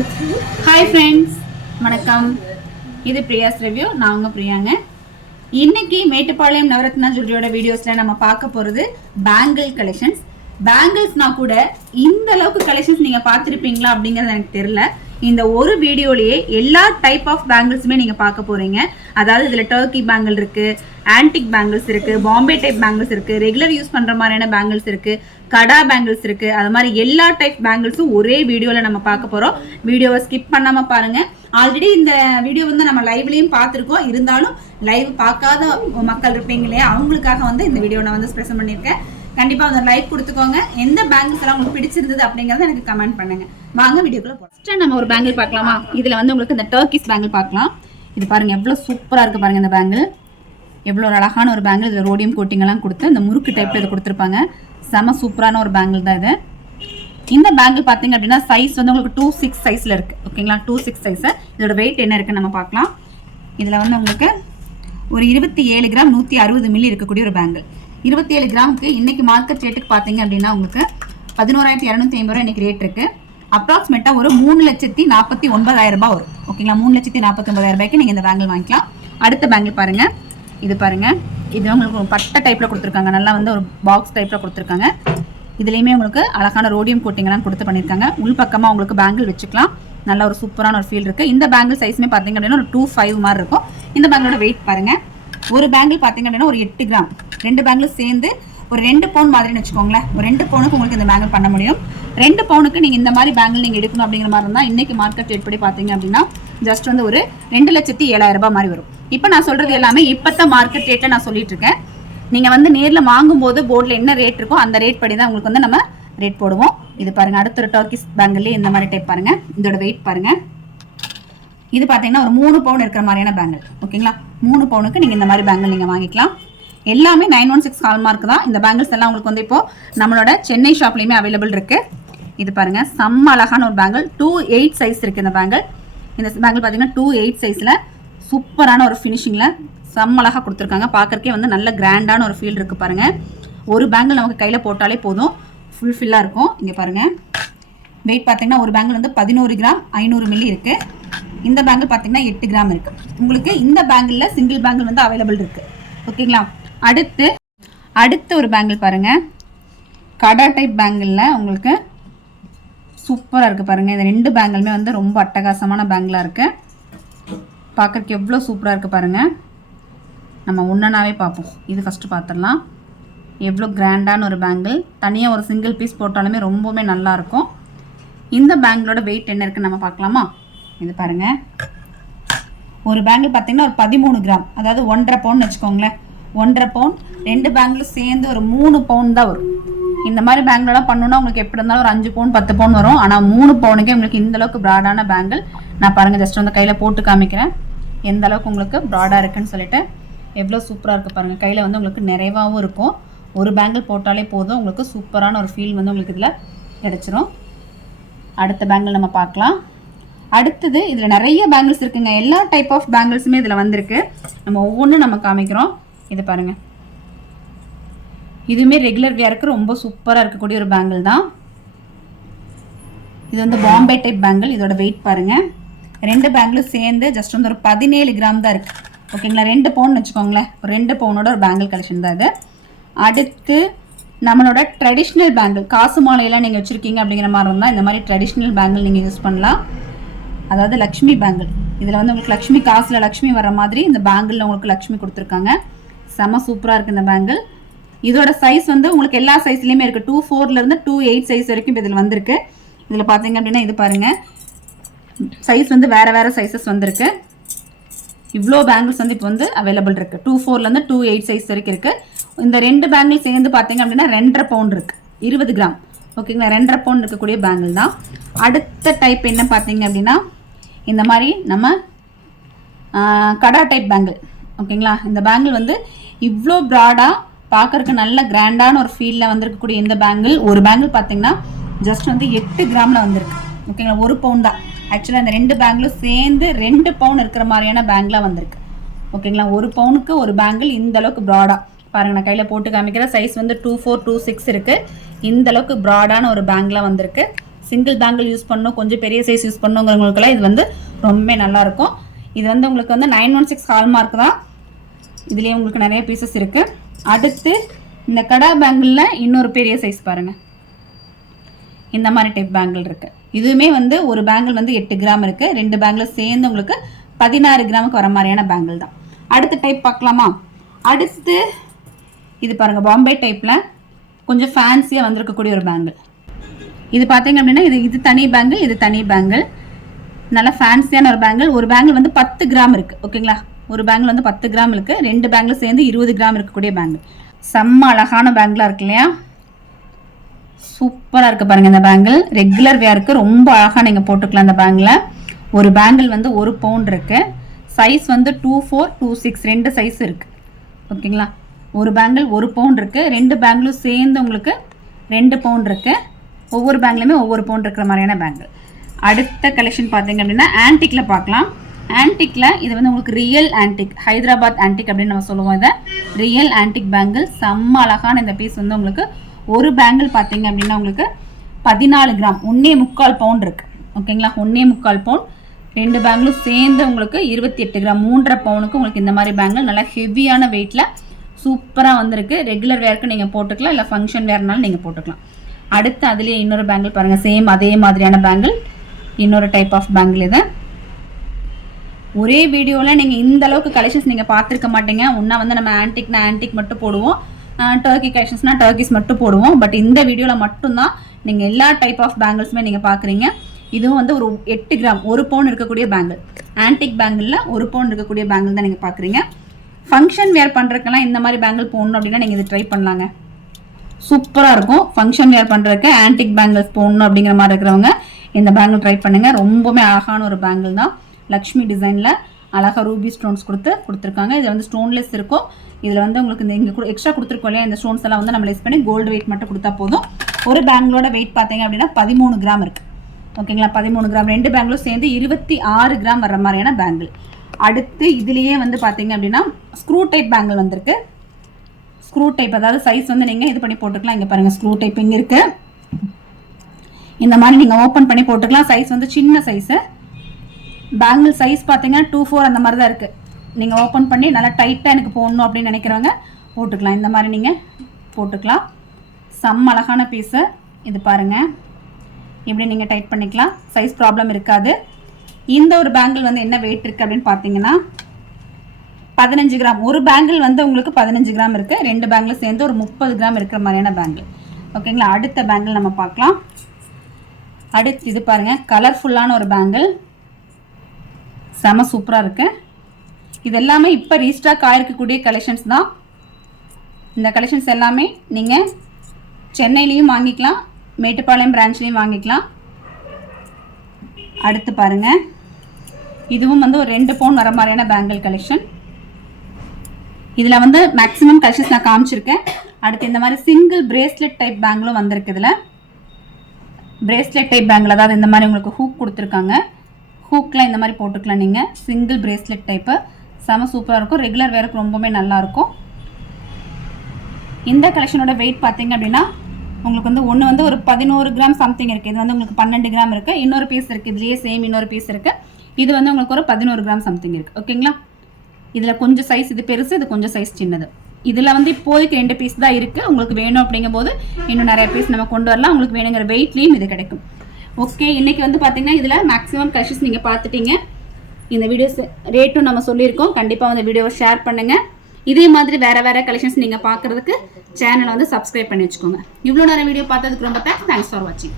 Hi friends, வணக்கம். இது பிரியாஸ் review. நான் உங்க பிரியாங்க. இன்னைக்கு மேட்டுப்பாளையம் நவரத்னா ஜுவல்லரியோட வீடியோஸ்ல நம்ம பார்க்க போறது பேங்கிள் கலெக்ஷன்ஸ். பேங்கிள்ஸ்னா கூட இந்த அளவுக்கு கலெக்ஷன்ஸ் நீங்க பார்த்துருப்பீங்களா அப்படிங்கிறது எனக்கு தெரியல. இந்த ஒரு வீடியோலயே எல்லா டைப் ஆஃப் பேங்கிள்ஸுமே நீங்க பார்க்க போறீங்க. அதாவது இதுல டர்க்கி பேங்கிள் இருக்கு, ஆன்டிக் பேங்கிள்ஸ் இருக்கு, பாம்பே டைப் பேங்கிள்ஸ் இருக்கு, ரெகுலர் யூஸ் பண்ற மாதிரியான பேங்கிள்ஸ் இருக்கு, கடா பேங்கிள்ஸ் இருக்கு. அது மாதிரி எல்லா டைப் பேங்கிள்ஸும் ஒரே வீடியோல நம்ம பார்க்க போறோம். வீடியோவை ஸ்கிப் பண்ணாம பாருங்க. ஆல்ரெடி இந்த வீடியோ வந்து நம்ம லைவ்லயும் பார்த்துருக்கோம். இருந்தாலும் லைவ் பார்க்காத மக்கள் இருப்பீங்க இல்லையா, அவங்களுக்காக வந்து இந்த வீடியோ நான் வந்து ஸ்பெஷல் பண்ணியிருக்கேன். கண்டிப்பா வந்து லைக் கொடுத்துக்கோங்க. எந்த பேங்கிள்ஸ் எல்லாம் உங்களுக்கு பிடிச்சிருந்தது அப்படிங்கறத எனக்கு கமெண்ட் பண்ணுங்க. வாங்க வீடியோக்குள்ள போறோம். ஃபர்ஸ்ட் நம்ம ஒரு பேங்கிள் பார்க்கலாமா? இதுல வந்து உங்களுக்கு இந்த டர்க்கிஸ் பேங்கிள் பார்க்கலாம். இது பாருங்க எவ்வளவு சூப்பரா இருக்கு பாருங்க. இந்த பேங்கிள் எவ்வளோ ஒரு அழகான ஒரு பேங்கிள். இதில் ரோடியம் கோட்டிங் எல்லாம் கொடுத்து இந்த முறுக்கு டைப்ல இதை கொடுத்துருப்பாங்க. செம சூப்பரான ஒரு பேங்கிள் தான் இது. இந்த பேங்கிள் பார்த்தீங்க அப்படின்னா சைஸ் வந்து உங்களுக்கு 2/6 சைஸ்ல இருக்கு. ஓகேங்களா, 2/6 சைஸ். இதோட வெயிட் என்ன இருக்குன்னு நம்ம பார்க்கலாம். இதுல வந்து உங்களுக்கு ஒரு 27 கிராம் 160 மில்லி இருக்கக்கூடிய ஒரு பேங்கிள். 27 கிராமுக்கு இன்னைக்கு மார்க்கெட் ரேட்டுக்கு பார்த்தீங்க அப்படின்னா உங்களுக்கு 11,250 ரூபாய் இன்னைக்கு ரேட் இருக்கு. அப்ராக்சிமேட்டா ஒரு 3,49,000 ரூபாய் வரும். ஓகேங்களா, 3,49,000 ரூபாய்க்கு நீங்க இந்த பேங்கிள் வாங்கிக்கலாம். அடுத்த பேங்கிள் பாருங்க. இது பாருங்க, இது உங்களுக்கு பட்டை டைப்ல கொடுத்துருக்காங்க. நல்லா வந்து ஒரு பாக்ஸ் டைப்ல கொடுத்துருக்காங்க. இதுலயுமே உங்களுக்கு அழகான ரோடியம் கோட்டிங் எல்லாம் கொடுத்து பண்ணிருக்காங்க. உள் பக்கமா உங்களுக்கு பேங்கிள் வச்சுக்கலாம். நல்ல ஒரு சூப்பரான ஒரு ஃபீல் இருக்கு. இந்த பேங்கிள் சைஸ்மே பாத்தீங்க அப்படின்னா ஒரு 2.5 மாதிரி இருக்கும். இந்த பேங்கிளோட வெயிட் பாருங்க. ஒரு பேங்கிள் பாத்தீங்க அப்படின்னா ஒரு 8 கிராம். ரெண்டு பேங்கிள் சேர்ந்து ஒரு 2 பவுன் மாதிரின்னு வச்சுக்கோங்களேன். ஒரு 2 பவுனுக்கு உங்களுக்கு இந்த பேங்கிள் பண்ண முடியும். 2 பவுனுக்கு நீங்க இந்த மாதிரி பேங்கிள் நீங்க எடுக்கணும் அப்படிங்கிற மாதிரி இருந்தா இன்னைக்கு மார்க்கெட் ரேட் படி பாத்தீங்க அப்படின்னா ஜஸ்ட் வந்து ஒரு 2,07,000 ரூபாய் மாதிரி வரும். இப்போ நான் சொல்றது எல்லாமே இப்பத்த மார்க்கெட் ரேட்ல நான் சொல்லிட்டு இருக்கேன். நீங்க வந்து நேர்ல வாங்கும்போது போர்ட்ல என்ன ரேட் இருக்கோ அந்த ரேட் படி தான் உங்களுக்கு வந்து நம்ம ரேட் போடுவோம். இது பாருங்க, அடுத்த ஒரு டர்க்கிஸ் பேங்கிள்ல இந்த மாதிரி டைப் பாருங்க. இதோட வெயிட் பாருங்க. இது பாத்தீங்கன்னா ஒரு 3 பவுன் இருக்கிற மாதிரியான பேங்கிள். ஓகேங்களா, 3 பவுனுக்கு நீங்க இந்த மாதிரி பேங்கிள் நீங்க வாங்கிக்கலாம். எல்லாமே 916 ஹால்மார்க் தான். இந்த பேங்கிள்ஸ் எல்லாம் உங்களுக்கு வந்து இப்போ நம்மளோட சென்னை ஷாப்லயுமே அவைலபிள் இருக்கு. இது பாருங்க, செம்ம அழகான ஒரு பேங்கிள். 2.8 சைஸ் இருக்கு இந்த பேங்கிள். இந்த பேங்கிள் பாத்தீங்கன்னா 2.8 சைஸ்ல சூப்பரான ஒரு ஃபினிஷிங்ல செம்ம அழகா கொடுத்துருக்காங்க. பார்க்கறக்கே வந்து நல்ல கிராண்டான ஒரு ஃபீல் இருக்கு பாருங்க. ஒரு பேங்கிள் நமக்கு கையில போட்டாலே போதும், ஃபுல்ஃபில்லா இருக்கும். இங்க பாருங்க, வெயிட் பாத்தீங்கன்னா ஒரு பேங்கிள் வந்து 11 கிராம் 500 மில்லி இருக்கு. இந்த பேங்கிள் பாத்தீங்கன்னா 8 கிராம் இருக்கு. உங்களுக்கு இந்த பேங்கிள்ல சிங்கிள் பேங்கிள் வந்து அவைலபிள் இருக்கு. ஓகேங்களா, அடுத்து ஒரு பேங்கிள் பாருங்க. கடா டைப் பேங்கிள்ல உங்களுக்கு சூப்பரா இருக்கு பாருங்க. இந்த 2 பேங்கிளுமே வந்து ரொம்ப அட்டகாசமான பேங்கிளா இருக்கு. பார்க்கறதுக்கு எவ்வளோ சூப்பராக இருக்குது பாருங்கள். நம்ம ஒன்றுனாவே பார்ப்போம். இது ஃபஸ்ட்டு பார்த்துடலாம். எவ்வளோ கிராண்டான ஒரு பேங்கிள். தனியாக ஒரு சிங்கிள் பீஸ் போட்டாலுமே ரொம்பவுமே நல்லாயிருக்கும். இந்த பேங்கிளோட வெயிட் என்ன இருக்குன்னு நம்ம பார்க்கலாமா? இது பாருங்கள், ஒரு பேங்கிள் பார்த்தீங்கன்னா ஒரு 13 கிராம், அதாவது 1.5 பவுன் வச்சுக்கோங்களேன். 1.5 பவுன். 2 பேங்கிளும் சேர்ந்து ஒரு 3 பவுன் தான் வரும். இந்த மாதிரி பேங்கிளெல்லாம் பண்ணணும்னா உங்களுக்கு எப்படி இருந்தாலும் ஒரு 5 பவுன் 10 பவுன் வரும். ஆனால் 3 பவுனுக்கே உங்களுக்கு இந்த அளவுக்கு ப்ராடான பேங்கிள். நான் பாருங்கள், ஜஸ்ட் வந்து கையில் போட்டு காமிக்கிறேன் எந்த அளவுக்கு உங்களுக்கு ப்ராடாக இருக்குன்னு சொல்லிட்டு. எவ்வளோ சூப்பராக இருக்குது பாருங்கள். கையில் வந்து உங்களுக்கு நிறைவாகவும் இருக்கும். ஒரு பேங்கிள் போட்டாலே போதும், உங்களுக்கு சூப்பரான ஒரு ஃபீல் வந்து உங்களுக்கு இதில் கிடச்சிரும். அடுத்த பேங்கிள் நம்ம பார்க்கலாம். அடுத்தது இதில் நிறைய பேங்கிள்ஸ் இருக்குங்க. எல்லா டைப் ஆஃப் பேங்கிள்ஸுமே இதில் வந்திருக்கு. நம்ம ஒவ்வொன்றும் நம்ம காமிக்கிறோம். இது பாருங்கள், இதுவுமே ரெகுலர் வியருக்கு ரொம்ப சூப்பராக இருக்கக்கூடிய ஒரு பேங்கிள் தான். இது வந்து பாம்பே டைப் பேங்கிள். இதோட வெயிட் பாருங்கள். 2 பேங்கிளும் சேர்ந்து ஜஸ்ட் வந்து ஒரு 17 கிராம் தான் இருக்குது. ஓகேங்களா, 2 பவுன் வச்சுக்கோங்களேன். ஒரு 2 பவுனோட ஒரு பேங்கிள் கலெக்ஷன் தான் இது. அடுத்து நம்மளோட ட்ரெடிஷ்னல் பேங்கிள். காசு மாலையெல்லாம் நீங்கள் வச்சுருக்கீங்க அப்படிங்கிற மாதிரி இருந்தால் இந்த மாதிரி ட்ரெடிஷ்னல் பேங்கிள் நீங்கள் யூஸ் பண்ணலாம். அதாவது லக்ஷ்மி பேங்கிள். இதில் வந்து உங்களுக்கு லக்ஷ்மி, காசில் லக்ஷ்மி வர மாதிரி இந்த பேங்கிளில் உங்களுக்கு லக்ஷ்மி கொடுத்துருக்காங்க. செம சூப்பராக இருக்குது இந்த பேங்கிள். இதோட சைஸ் வந்து உங்களுக்கு எல்லா சைஸ்லையுமே இருக்குது. 2.4 2.8 சைஸ் வரைக்கும் இதில் வந்திருக்கு. இதில் பார்த்தீங்க அப்படின்னா இது பாருங்கள், சைஸ் வந்து வேறு வேறு சைஸஸ் வந்திருக்கு. இவ்வளோ பேங்கிள்ஸ் வந்து இப்போ வந்து அவைலபிள் இருக்குது. 2.4 2.8 சைஸ் வரைக்கும் இருக்குது. இந்த 2 பேங்கிள் சேர்ந்து பார்த்தீங்க அப்படின்னா 2.5 பவுண்ட் இருக்குது, 20 கிராம். ஓகேங்களா, 2.5 பவுண்ட் இருக்கக்கூடிய பேங்கிள் தான். அடுத்த டைப் என்ன பார்த்தீங்க அப்படின்னா இந்த மாதிரி நம்ம கடா டைப் பேங்கிள். ஓகேங்களா, இந்த பேங்கிள் வந்து இவ்வளோ ப்ராடாக பார்க்கறதுக்கு நல்ல கிராண்டான ஒரு ஃபீலில் வந்திருக்கக்கூடிய இந்த பேங்கிள். ஒரு பேங்கிள் பார்த்தீங்கன்னா ஜஸ்ட் வந்து 8 கிராமில் வந்திருக்கு. ஓகேங்களா, 1 பவுன் தான். ஆக்சுவலாக இந்த 2 பேங்கிளும் சேர்ந்து 2 பவுன் இருக்கிற மாதிரியான பேங்கிளாக வந்திருக்கு. ஓகேங்களா, 1 பவுனுக்கு ஒரு பேங்கிள் இந்த அளவுக்கு ப்ராடாக பாருங்க. நான் கையில் போட்டு காமிக்கிற சைஸ் வந்து 2.4 2.6 இருக்குது. இந்த அளவுக்கு ப்ராடான ஒரு பேங்கிளாக வந்திருக்கு. சிங்கிள் பேங்கிள் யூஸ் பண்ணணும், கொஞ்சம் பெரிய சைஸ் யூஸ் பண்ணுங்கிறவங்களுக்கெல்லாம் இது வந்து ரொம்ப நல்லாயிருக்கும். இது வந்து உங்களுக்கு வந்து 916 ஹால்மார்க் தான். இதுலேயே உங்களுக்கு நிறைய பீசஸ் இருக்குது. அடுத்து இந்த கடா பேங்கிளில் இன்னொரு பெரிய சைஸ் பாருங்கள், இந்த மாதிரி டைப் பேங்கிள் இருக்குது. இதுவுமே வந்து ஒரு பேங்கிள் வந்து 8 கிராம் இருக்குது. 2 பேங்கிள் சேர்ந்து உங்களுக்கு 16 கிராமுக்கு வர மாதிரியான பேங்கிள் தான். அடுத்த டைப் பார்க்கலாமா? அடுத்து இது பாருங்கள், பாம்பே டைப்பில் கொஞ்சம் ஃபேன்சியாக வந்திருக்கக்கூடிய ஒரு பேங்கிள். இது பார்த்தீங்க அப்படின்னா இது தனி பேங்கிள், இது தனி பேங்கிள். நல்லா ஃபேன்சியான ஒரு பேங்கிள். ஒரு பேங்கிள் வந்து 10 கிராம் இருக்குது. ஓகேங்களா, ஒரு பேங்கிள் வந்து 10 கிராம் இருக்குது. 2 பேங்கிள் சேர்ந்து 20 கிராம் இருக்கக்கூடிய பேங்கிள். செம்ம அழகான பேங்கிளாக இருக்கு இல்லையா? சூப்பராக இருக்குது பாருங்கள். இந்த பேங்கிள் ரெகுலர் வேருக்கு ரொம்ப அழகாக நீங்கள் போட்டுக்கலாம். இந்த பேங்கில் ஒரு பேங்கிள் வந்து 1 பவுண்ட் இருக்குது. சைஸ் வந்து 24, 26 2 சைஸ் இருக்குது. ஓகேங்களா, ஒரு பேங்கிள் 1 பவுண்ட் இருக்குது. 2 பேங்கிளும் சேர்ந்து உங்களுக்கு 2 பவுண்ட் இருக்குது. ஒவ்வொரு பேங்கிலுமே ஒவ்வொரு பவுண்ட் இருக்கிற மாதிரியான பேங்கிள். அடுத்த கலெக்ஷன் பார்த்தீங்க அப்படின்னா ஆன்டிக்கில் பார்க்கலாம். ஆன்டிக்கில் இது வந்து உங்களுக்கு ரியல் ஆன்டிக், ஹைதராபாத் ஆன்டிக் அப்படின்னு நம்ம சொல்லுவோம். இதை ரியல் ஆன்டிக் பேங்கிள். செம்ம அழகான இந்த பீஸ் வந்து உங்களுக்கு ஒரு பேங்கிள் பார்த்தீங்க அப்படின்னா உங்களுக்கு 14 கிராம் 1.25 பவுண்ட் இருக்குது. ஓகேங்களா, 1.25 பவுண்ட். 2 பேங்கிளும் சேர்ந்து உங்களுக்கு 28 கிராம் 3.5 பவுனுக்கு உங்களுக்கு இந்த மாதிரி பேங்கிள் நல்லா ஹெவியான வெயிட்டில் சூப்பராக வந்திருக்கு. ரெகுலர் வேருக்கு நீங்கள் போட்டுக்கலாம், இல்லை ஃபங்க்ஷன் வேர்னாலும் நீங்கள் போட்டுக்கலாம். அடுத்து அதுலேயே இன்னொரு பேங்கிள் பாருங்கள், சேம் அதே மாதிரியான பேங்கிள், இன்னொரு டைப் ஆஃப் பேங்கிள். இது ஒரே வீடியோவில் நீங்கள் இந்த அளவுக்கு கலெக்ஷன்ஸ் நீங்கள் பார்த்துருக்க மாட்டீங்க. ஒன்றா வந்து நம்ம ஆன்டிக் மட்டும் போடுவோம், டர்க்கி கலெக்ஷன்ஸ்னால் டர்க்கிஸ் மட்டும் போடுவோம். பட் இந்த வீடியோவில் மட்டும்தான் நீங்கள் எல்லா டைப் ஆஃப் பேங்கிள்ஸுமே நீங்கள் பார்க்குறீங்க. இதுவும் வந்து ஒரு 8 கிராம் 1 பவுண்ட் இருக்கக்கூடிய பேங்கிள். ஆன்டிக் பேங்கிளில் 1 பவுண்ட் இருக்கக்கூடிய பேங்கிள் தான் நீங்கள் பார்க்குறீங்க. ஃபங்க்ஷன் வேர் பண்ணுறதுக்கெல்லாம் இந்த மாதிரி பேங்கிள் போடணும் அப்படின்னா நீங்கள் இது ட்ரை பண்ணலாங்க. சூப்பராக இருக்கும். ஃபங்க்ஷன் வேர் பண்ணுறதுக்கு ஆன்டிக் பேங்கிள்ஸ் போடணும் அப்படிங்கிற மாதிரி இருக்கிறவங்க இந்த பேங்கிள் ட்ரை பண்ணுங்கள். ரொம்பவுமே அழகான ஒரு பேங்கிள் தான். லக்ஷ்மி டிசைனில் அழகாக ரூபி ஸ்டோன்ஸ் கொடுத்துருக்காங்க. இதில் வந்து ஸ்டோன்லெஸ் இருக்கும். இதில் வந்து உங்களுக்கு இந்த இங்கே எக்ஸ்ட்ரா கொடுத்துருக்கோம் இல்லையா, இந்த ஸ்டோன்ஸ் எல்லாம் வந்து நம்ம லெஸ் பண்ணி கோல்டு வெயிட் மட்டும் கொடுத்தா போதும். ஒரு பேங்கிளோட வெயிட் பார்த்தீங்க அப்படின்னா 13 கிராம் இருக்குது. ஓகேங்களா, 13 கிராம். 2 பேங்கிளும் சேர்ந்து 26 கிராம் வர மாதிரியான பேங்கிள். அடுத்து இதுலேயே வந்து பார்த்தீங்க அப்படின்னா ஸ்க்ரூ டைப் பேங்கிள் வந்திருக்கு. ஸ்க்ரூ டைப், அதாவது சைஸ் வந்து நீங்கள் இது பண்ணி போட்டுக்கலாம். இங்கே பாருங்கள், ஸ்க்ரூ டைப் இங்கே இருக்குது. இந்த மாதிரி நீங்கள் ஓப்பன் பண்ணி போட்டுக்கலாம். சைஸ் வந்து சின்ன சைஸு. பேங்கிள் சைஸ் பார்த்தீங்கன்னா 2-4 அந்த மாதிரி தான் இருக்குது. நீங்கள் ஓப்பன் பண்ணி நல்லா டைட்டாக எனக்கு போடணும் அப்படின்னு நினைக்கிறவங்க போட்டுக்கலாம். இந்த மாதிரி நீங்கள் போட்டுக்கலாம். செம்ம அழகான பீஸு. இது பாருங்கள், இப்படி நீங்கள் டைட் பண்ணிக்கலாம். சைஸ் ப்ராப்ளம் இருக்காது. இந்த ஒரு பேங்கிள் வந்து என்ன வெயிட் இருக்குது அப்படின்னு பார்த்தீங்கன்னா 15 கிராம். ஒரு பேங்கிள் வந்து உங்களுக்கு 15 கிராம் இருக்குது. 2 பேங்கிள் சேர்ந்து ஒரு 30 கிராம் இருக்கிற மாதிரியான பேங்கிள். ஓகேங்களா, அடுத்த பேங்கிள் நம்ம பார்க்கலாம். அடுத்து இது பாருங்கள், கலர்ஃபுல்லான ஒரு பேங்கிள். செம சூப்பராக இருக்குது. இது எல்லாமே இப்போ ரீஸ்டாக் ஆகிருக்கக்கூடிய கலெக்ஷன்ஸ் தான். இந்த கலெக்ஷன்ஸ் எல்லாமே நீங்கள் சென்னையிலையும் வாங்கிக்கலாம், மேட்டுப்பாளையம் பிரான்ச்லேயும் வாங்கிக்கலாம். அடுத்து பாருங்கள், இதுவும் வந்து ஒரு 2 பவுண்ட் வர மாதிரியான பேங்கிள் கலெக்ஷன். இதில் வந்து மேக்ஸிமம் கலெக்ஷன்ஸ் நான் காமிச்சிருக்கேன். அடுத்து இந்த மாதிரி சிங்கிள் பிரேஸ்லெட் டைப் பேங்கிளும் வந்திருக்கு. இதில் பிரேஸ்லெட் டைப் பேங்கிள், அதாவது இந்த மாதிரி உங்களுக்கு ஹூக் கொடுத்துருக்காங்க. ஹூக்கில் இந்த மாதிரி போட்டுக்கலாம் நீங்கள். சிங்கிள் பிரேஸ்லெட் டைப்பு செம சூப்பராக இருக்கும். ரெகுலர் வேருக்கு ரொம்பவே நல்லாயிருக்கும். இந்த கலெக்ஷனோட வெயிட் பார்த்தீங்க அப்படின்னா உங்களுக்கு வந்து ஒன்று வந்து ஒரு 11 கிராம் சம்திங் இருக்குது. இது வந்து உங்களுக்கு 12 கிராம் இருக்குது. இன்னொரு பீஸ் இருக்குது, இதுலேயே சேம் இன்னொரு பீஸ் இருக்குது. இது வந்து உங்களுக்கு ஒரு 11 கிராம் சம்திங் இருக்குது. ஓகேங்களா, இதில் கொஞ்சம் சைஸ் இது பெருசு, இது கொஞ்சம் சைஸ் சின்னது. இதில் வந்து இப்போதைக்கு 2 பீஸ் தான் இருக்குது. உங்களுக்கு வேணும் அப்படிங்கும் போது இன்னும் நிறைய பீஸ் நம்ம கொண்டு வரலாம். உங்களுக்கு வேணுங்கிற வெயிட்லேயும் இது கிடைக்கும். ஓகே, இன்றைக்கி வந்து பார்த்தீங்கன்னா இதில் மேக்ஸிமம் கலெக்ஷன்ஸ் நீங்கள் பார்த்துட்டீங்க. இந்த வீடியோஸ் ரேட்டும் நம்ம சொல்லியிருக்கோம். கண்டிப்பாக வந்து வீடியோவை ஷேர் பண்ணுங்கள். இதே மாதிரி வேறு கலெக்ஷன்ஸ் நீங்கள் பார்க்குறதுக்கு சேனலை வந்து சப்ஸ்கிரைப் பண்ணி வச்சுக்கோங்க. இவ்வளோ நேரம் வீடியோ பார்த்ததுக்கு ரொம்ப தேங்க்ஸ் ஃபார் வாட்சிங்.